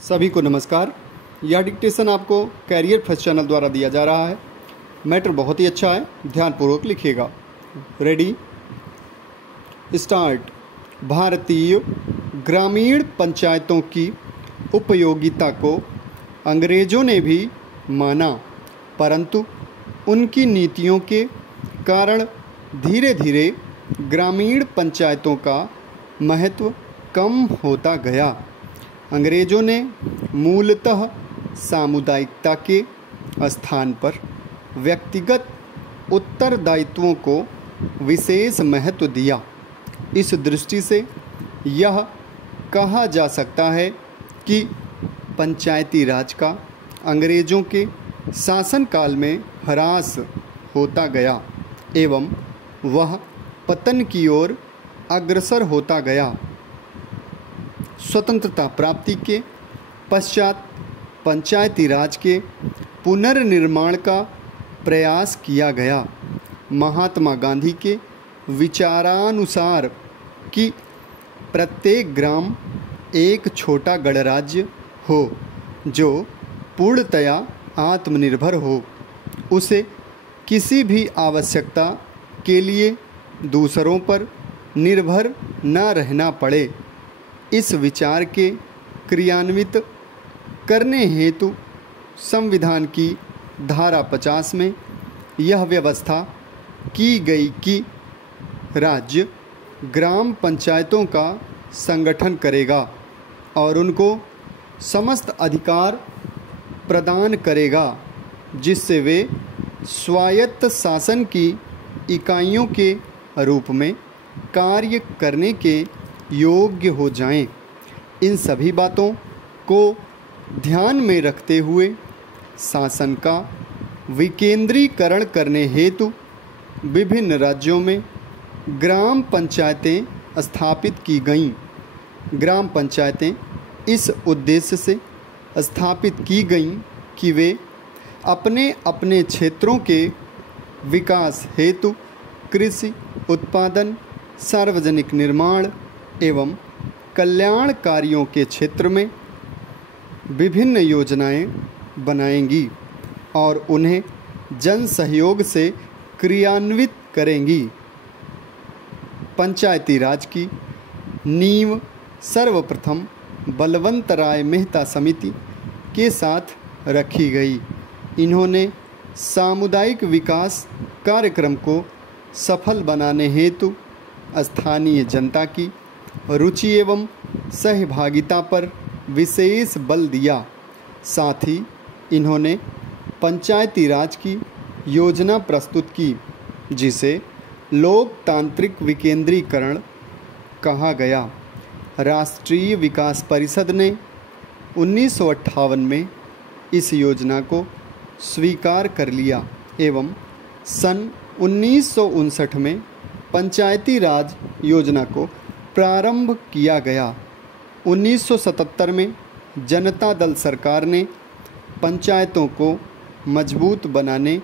सभी को नमस्कार। यह डिक्टेशन आपको कैरियर फर्स्ट चैनल द्वारा दिया जा रहा है। मैटर बहुत ही अच्छा है, ध्यानपूर्वक लिखिएगा। Ready start. भारतीय ग्रामीण पंचायतों की उपयोगिता को अंग्रेज़ों ने भी माना, परंतु उनकी नीतियों के कारण धीरे धीरे ग्रामीण पंचायतों का महत्व कम होता गया। अंग्रेज़ों ने मूलतः सामुदायिकता के स्थान पर व्यक्तिगत उत्तरदायित्वों को विशेष महत्व दिया। इस दृष्टि से यह कहा जा सकता है कि पंचायती राज का अंग्रेज़ों के शासनकाल में ह्रास होता गया एवं वह पतन की ओर अग्रसर होता गया। स्वतंत्रता प्राप्ति के पश्चात पंचायती राज के पुनर्निर्माण का प्रयास किया गया। महात्मा गांधी के विचारानुसार कि प्रत्येक ग्राम एक छोटा गणराज्य हो जो पूर्णतया आत्मनिर्भर हो, उसे किसी भी आवश्यकता के लिए दूसरों पर निर्भर न रहना पड़े। इस विचार के क्रियान्वित करने हेतु संविधान की धारा 50 में यह व्यवस्था की गई कि राज्य ग्राम पंचायतों का संगठन करेगा और उनको समस्त अधिकार प्रदान करेगा, जिससे वे स्वायत्त शासन की इकाइयों के रूप में कार्य करने के योग्य हो जाएं। इन सभी बातों को ध्यान में रखते हुए शासन का विकेंद्रीकरण करने हेतु विभिन्न राज्यों में ग्राम पंचायतें स्थापित की गईं। ग्राम पंचायतें इस उद्देश्य से स्थापित की गईं कि वे अपने अपने क्षेत्रों के विकास हेतु कृषि उत्पादन, सार्वजनिक निर्माण एवं कल्याण कार्यों के क्षेत्र में विभिन्न योजनाएं बनाएंगी और उन्हें जन सहयोग से क्रियान्वित करेंगी। पंचायती राज की नींव सर्वप्रथम बलवंतराय मेहता समिति के साथ रखी गई। इन्होंने सामुदायिक विकास कार्यक्रम को सफल बनाने हेतु स्थानीय जनता की रुचि एवं सहभागिता पर विशेष बल दिया। साथ ही इन्होंने पंचायती राज की योजना प्रस्तुत की, जिसे लोकतांत्रिक विकेंद्रीकरण कहा गया। राष्ट्रीय विकास परिषद ने 1958 में इस योजना को स्वीकार कर लिया एवं सन 1959 में पंचायती राज योजना को प्रारंभ किया गया। 1977 में जनता दल सरकार ने पंचायतों को मजबूत बनाने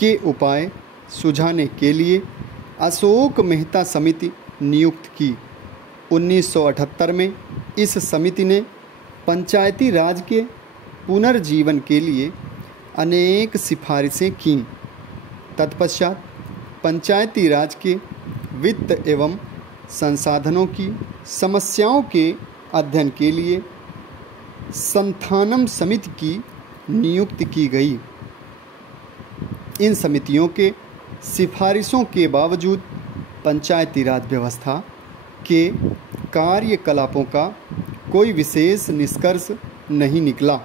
के उपाय सुझाने के लिए अशोक मेहता समिति नियुक्त की। 1978 में इस समिति ने पंचायती राज के पुनर्जीवन के लिए अनेक सिफारिशें कीं। तत्पश्चात पंचायती राज के वित्त एवं संसाधनों की समस्याओं के अध्ययन के लिए संथानम समिति की नियुक्ति की गई। इन समितियों के सिफारिशों के बावजूद पंचायती राज व्यवस्था के कार्यकलापों का कोई विशेष निष्कर्ष नहीं निकला।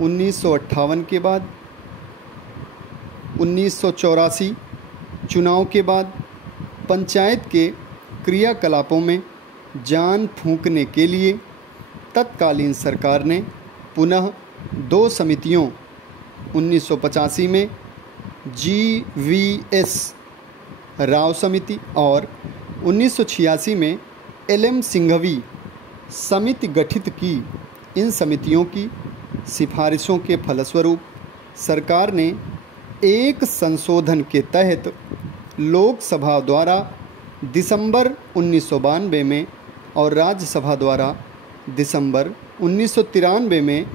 1958 के बाद 1984 चुनाव के बाद पंचायत के क्रियाकलापों में जान फूंकने के लिए तत्कालीन सरकार ने पुनः दो समितियों 1985 में GVS राव समिति और 1986 में LM सिंघवी समिति गठित की। इन समितियों की सिफारिशों के फलस्वरूप सरकार ने एक संशोधन के तहत लोकसभा द्वारा दिसंबर 1992 में और राज्यसभा द्वारा दिसंबर 1993 में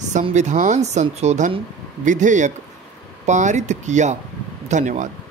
संविधान संशोधन विधेयक पारित किया। धन्यवाद।